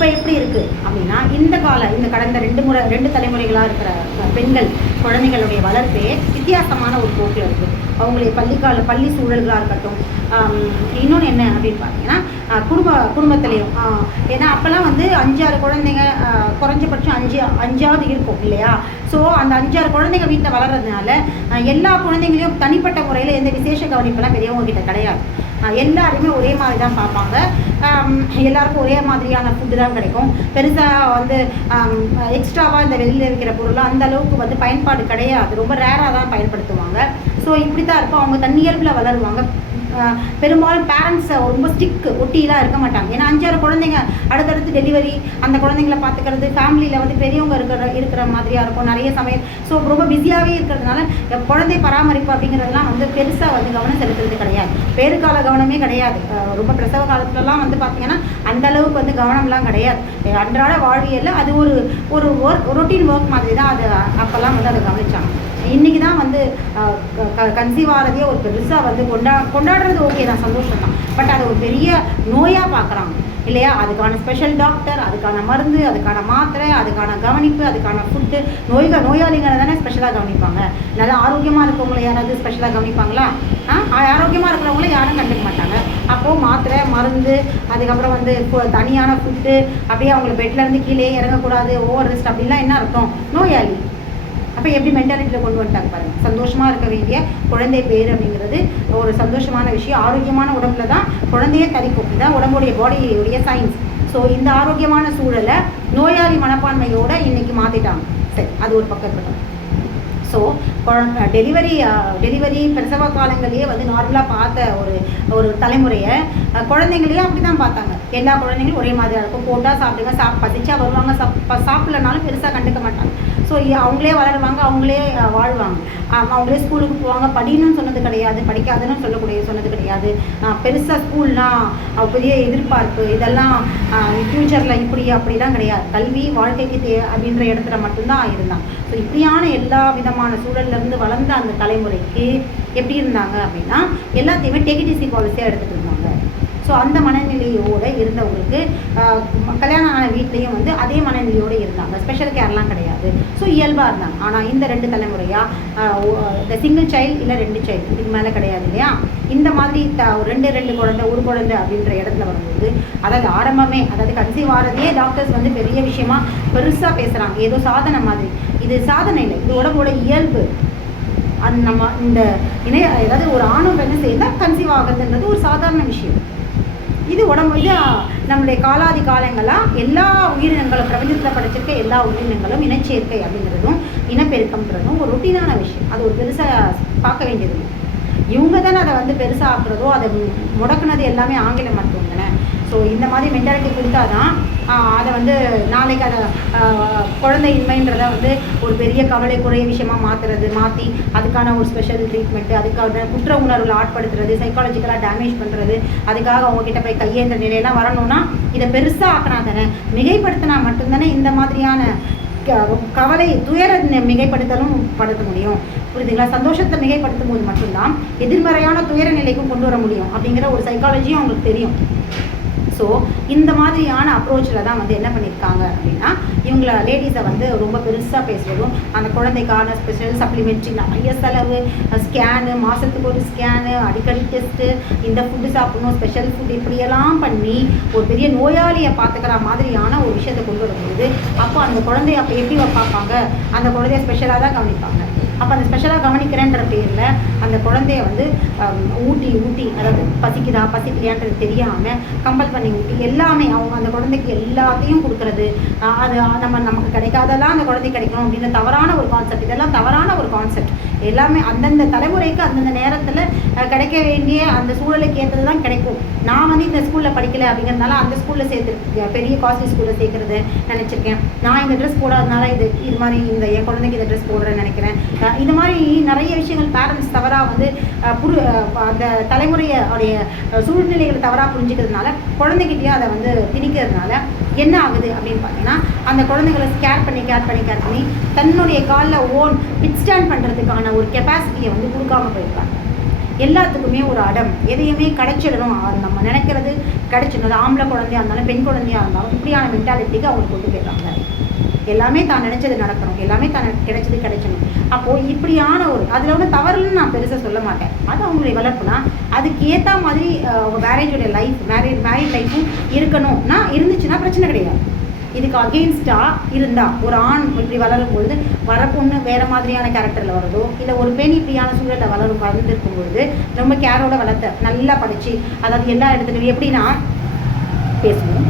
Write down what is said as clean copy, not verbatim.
இப்போ எப்படி இருக்குது அப்படின்னா இந்த கடந்த 2 தலைமுறைகளாக இருக்கிற பெண்கள் குழந்தைகளுடைய வளர்ப்பே வித்தியாசமான ஒரு போக்கில் இருக்குது. அவங்களுடைய பள்ளி சூழல்களாக இருக்கட்டும், இன்னொன்று என்ன அப்படின்னு பார்த்தீங்கன்னா குடும்பத்துலேயும். ஏன்னா அப்போல்லாம் வந்து 5-6 குழந்தைங்க, குறைஞ்சபட்சம் 5 இருக்கும் இல்லையா? ஸோ அந்த 5-6 குழந்தைங்க வீட்டில் வளர்கிறதுனால எல்லா குழந்தைங்களையும் தனிப்பட்ட முறையில் எந்த விசேஷ கவனிப்பெல்லாம் பெரியவங்க கிட்ட கிடையாது. எல்லாருமே ஒரே மாதிரி தான் பார்ப்பாங்க. எல்லாருக்கும் ஒரே மாதிரியான ஃபுட்டு தான் கிடைக்கும். பெருசாக வந்து எக்ஸ்ட்ராவாக இந்த வெளியில் இருக்கிற பொருளாக அந்த அளவுக்கு வந்து பயன்பாடு கிடையாது. ரொம்ப ரேராக தான் பயன்படுத்துவாங்க. ஸோ இப்படி தான் இருக்கும். அவங்க தன்னியல்பில் வளருவாங்க. பெரும்பாலும் பேரண்ட்ஸை ரொம்ப ஒட்டிலாம் இருக்க மாட்டாங்க. ஏன்னா 5-6 குழந்தைங்க, அடுத்தடுத்து டெலிவரி, அந்த குழந்தைங்கள பார்த்துக்கிறது, ஃபேமிலியில் வந்து பெரியவங்க இருக்கிற மாதிரியாக இருக்கும் நிறைய சமயம். ஸோ ரொம்ப பிஸியாகவே இருக்கிறதுனால குழந்தை பராமரிப்பு அப்படிங்கிறதுலாம் வந்து பெருசாக வந்து கவனம் செலுத்துறது கிடையாது. பேறுகால கவனமே கிடையாது. ரொம்ப பிரசவ காலத்துலலாம் வந்து பார்த்திங்கன்னா அந்தளவுக்கு வந்து கவனம்லாம் கிடையாது. அன்றாட வாழ்வியலில் அது ஒரு ரொட்டீன் ஒர்க் மாதிரி தான் அது அப்போல்லாம் வந்து அதை கவனிச்சாங்க. இன்றைக்கி தான் வந்து கன்சீவ் ஆகிறதே ஒரு பெருசாக வந்து கொண்டாடுறது ஓகே தான், சந்தோஷம் தான். பட் அதை ஒரு பெரிய நோயாக பார்க்குறாங்க இல்லையா? அதுக்கான ஸ்பெஷல் டாக்டர், அதுக்கான மருந்து, அதுக்கான மாத்திரை, அதுக்கான கவனிப்பு, அதுக்கான ஃபுட்டு. நோயாளிகளை தானே ஸ்பெஷலாக கவனிப்பாங்க. நல்லா ஆரோக்கியமாக இருக்கவங்களை யாராவது ஸ்பெஷலாக கவனிப்பாங்களா? ஆரோக்கியமாக இருக்கிறவங்கள யாரும் கண்டுக்க மாட்டாங்க. அப்போது மாத்திரை, மருந்து, அதுக்கப்புறம் வந்து தனியான ஃபுட்டு, அப்படியே அவங்களை பெட்லேருந்து கீழே இறங்கக்கூடாது, ஓவர் ரெஸ்ட் அப்படின்லாம் என்ன அர்த்தம்? நோயாளி. அப்போ எப்படி மென்டாலிட்டியில் கொண்டு வந்துட்டாங்க பாருங்கள். சந்தோஷமாக இருக்க வேண்டிய குழந்தை பேர் அப்படிங்கிறது ஒரு சந்தோஷமான விஷயம். ஆரோக்கியமான உடம்புல தான் குழந்தையே தரிக்கும். இதுதான் உடம்புடைய பாடியுடைய சயின்ஸ். ஸோ இந்த ஆரோக்கியமான சூழலை நோயாளி மனப்பான்மையோடு இன்றைக்கி மாற்றிட்டாங்க. சரி, அது ஒரு பக்கம் இருக்கட்டும். ஸோ டெலிவரி பிரசவ காலங்களையே வந்து நார்மலாக பார்த்த ஒரு தலைமுறையை குழந்தைங்களையும் அப்படி தான் பார்த்தாங்க. எல்லா குழந்தைங்களும் ஒரே மாதிரியாக இருக்கும். போட்டால் சாப்பிடுங்க, பசிச்சா வருவாங்க, சாப்பிட்லனாலும் பெருசாக கண்டுக்க மாட்டாங்க. ஸோ அவங்களே வளருவாங்க, அவங்களே வாழ்வாங்க, அவங்களே ஸ்கூலுக்கு போவாங்க. படின்னு சொன்னது கிடையாது, படிக்காதுன்னு சொன்னது கிடையாது. பெருசாக ஸ்கூல்னால் பெரிய எதிர்பார்ப்பு, இதெல்லாம் ஃப்யூச்சரில் அப்படிலாம் கிடையாது. கல்வி வாழ்க்கைக்கு அப்படின்ற இடத்துல மட்டும்தான் இருந்தாங்க. ஸோ இப்படியான எல்லா விதமான சூழல்லேருந்து வளர்ந்த அந்த தலைமுறைக்கு எப்படி இருந்தாங்க அப்படின்னா எல்லாத்தையுமே டேக் இட் ஈஸி பாலிசியாக எடுத்துகிட்டு இருந்தாங்க. ஸோ அந்த மனநிலையோடு இருந்தவங்களுக்கு கல்யாணம் ஆன வீட்லேயும் வந்து அதே மனநிலையோடு இருந்தாங்க. ஸ்பெஷல் கேர்லாம் கிடையாது. ஸோ இயல்பாக இருந்தாங்க. ஆனால் இந்த 2 தலைமுறையாக இந்த சிங்கிள் சைல்டு இல்லை 2 சைல்டு, இதுக்கு மேலே கிடையாது இல்லையா? இந்த மாதிரி 2 குழந்தை, ஒரு குழந்தை அப்படின்ற இடத்துல வரும்போது, அதாவது கன்சீவ் ஆகிறதையே டாக்டர்ஸ் வந்து பெரிய விஷயமா பெருசாக பேசுகிறாங்க. ஏதோ சாதனை மாதிரி. இது சாதனை இல்லை, இது உடம்போட இயல்பு. நம்ம ஏதாவது ஒரு ஆணும் பெண்ணு செய்தால் கன்சீவ் ஆகிறதுன்றது ஒரு சாதாரண விஷயம். இது நம்மளுடைய காலாதி காலங்களாக எல்லா உயிரினங்களும், பிரபஞ்சத்தில் படைச்சிருக்க எல்லா உயிரினங்களும் இனச்சேர்க்கை அப்படிங்கிறதும் இனப்பெருக்கம்ன்றதும் ஒரு ரொட்டீனான விஷயம். அது ஒரு பெருசாக பார்க்க வேண்டியது. இவங்க தானே அதை வந்து பெருசாக ஆக்குறதோ, அதை முடக்குனது எல்லாமே ஆங்கில மருத்துவம் தானே. ஸோ இந்த மாதிரி மென்டாலிட்டி கொடுத்தா தான் அதை வந்து நாளைக்கு அதை குழந்தையின்மைன்றதை வந்து ஒரு பெரிய கவலைக்குரிய விஷயமாக மாற்றி அதுக்கான ஒரு ஸ்பெஷல் ட்ரீட்மெண்ட்டு, அதுக்கான குற்ற உணர்வில் ஆட்படுத்துறது, சைக்காலஜிக்கலாக டேமேஜ் பண்ணுறது, அதுக்காக அவங்கக்கிட்ட போய் கையேந்த நிலையெல்லாம் வரணும்னா இதை பெருசாக ஆக்கினா தானே, மிகைப்படுத்தினா மட்டும்தானே இந்த மாதிரியான கவலை துயர மிகைப்படுத்தலும் படுத்த முடியும். புரியுதுங்களா? சந்தோஷத்தை மிகைப்படுத்தும் போது மட்டும்தான் எதிர்மறையான துயர நிலைக்கும் கொண்டு வர முடியும் அப்படிங்கிற ஒரு சைக்காலஜியும் அவங்களுக்கு தெரியும். ஸோ இந்த மாதிரியான அப்ரோச்சில் தான் வந்து என்ன பண்ணியிருக்காங்க அப்படின்னா இவங்கள லேடிஸை வந்து ரொம்ப பெருசாக பேசுகிறதும், அந்த குழந்தைக்கான ஸ்பெஷல் சப்ளிமெண்ட்ரி நிறைய செலவு, ஸ்கேனு, மாதத்துக்கு ஒரு ஸ்கேனு, அடிக்கடி டெஸ்ட்டு, இந்த ஃபுட்டு சாப்பிடணும், ஸ்பெஷல் ஃபுட், இப்படியெல்லாம் பண்ணி ஒரு பெரிய நோயாளியை பார்த்துக்கிற மாதிரியான ஒரு விஷயத்தை கொண்டு வரும்போது அப்போ அந்த குழந்தைய அப்போ எப்படி பார்ப்பாங்க? அந்த குழந்தைய ஸ்பெஷலாக தான் கவனிப்பாங்க. அப்போ அந்த ஸ்பெஷலாக கவனிக்கிறேன்ற பேரில் அந்த குழந்தைய வந்து ஊட்டி அதாவது பசிக்கலையான்றது தெரியாமல் கம்பல் பண்ணி ஊட்டி எல்லாமே அந்த குழந்தைக்கு எல்லாத்தையும் கொடுக்குறது, அது நமக்கு கிடைக்காதெல்லாம் அந்த குழந்தைக்கு கிடைக்கணும் அப்படின்ற தவறான ஒரு கான்செப்ட். இதெல்லாம் தவறான ஒரு கான்செப்ட். எல்லாமே அந்தந்த தலைமுறைக்கு அந்தந்த நேரத்தில் கிடைக்க வேண்டிய அந்த சூழலுக்கு ஏற்றது தான் கிடைக்கும். நான் வந்து இந்த ஸ்கூலில் படிக்கலை அப்படிங்கிறதுனால அந்த ஸ்கூலில் பெரிய காஸ்ட்லி ஸ்கூலில் சேர்க்குறது நினச்சிருக்கேன். நான் இந்த ட்ரெஸ் போடாதனால இது மாதிரி என் குழந்தைக்கு இந்த ட்ரெஸ் போடுறேன்னு நினைக்கிறேன். இது மாதிரி நிறைய விஷயங்கள் பேரண்ட்ஸ் தவறாக வந்து அந்த தலைமுறையோடைய சூழ்நிலைகளை தவறாக புரிஞ்சுக்கிறதுனால குழந்தைகிட்டையும் அதை வந்து திணிக்கிறதுனால என்ன ஆகுது அப்படின்னு பார்த்தீங்கன்னா அந்த குழந்தைகளை கேர் பண்ணி தன்னுடைய காலில் ஹிட் ஸ்டாண்ட் பண்ணுறதுக்கான ஒரு கெப்பாசிட்டியை வந்து கொடுக்காம போயிருக்காங்க. எல்லாத்துக்குமே ஒரு அடம், எதையுமே கிடைச்சிடணும், நம்ம நினைக்கிறது கிடைச்சிடணும். ஆம்பளை குழந்தையாக இருந்தாலும் பெண் குழந்தையாக இருந்தாலும் இப்படியான மென்டாலிட்டிக்கு அவங்க கொண்டு போயிடுறாங்க. எல்லாமே தான் நினச்சது நடக்கணும், எல்லாமே தான் கிடைச்சது கிடைக்கணும். அப்போது இப்படியான ஒரு அதில் ஒன்றும் தவறுன்னு நான் பெருசாக சொல்ல மாட்டேன். அது அவங்களுடைய வளர்ப்புனா அதுக்கு ஏற்ற மாதிரி அவங்க மேரேஜோடைய லைஃப் மேரேஜ் லைஃப்பும் இருக்கணும்னா இருந்துச்சுன்னா பிரச்சனை கிடையாது. இதுக்கு அகெயின்ஸ்டாக இருந்தால் ஒரு ஆண் இப்படி வளரும் பொழுது வர பொண்ணு வேறு மாதிரியான கேரக்டரில் வருதோ, இல்லை ஒரு பெண் இப்படியான சூழலில் வளர்ந்துருக்கும் பொழுது ரொம்ப கேரோட வளர்த்த நல்லா படித்து, அதாவது எல்லா இடத்துலையும் எப்படின்னா பேசுவோம்,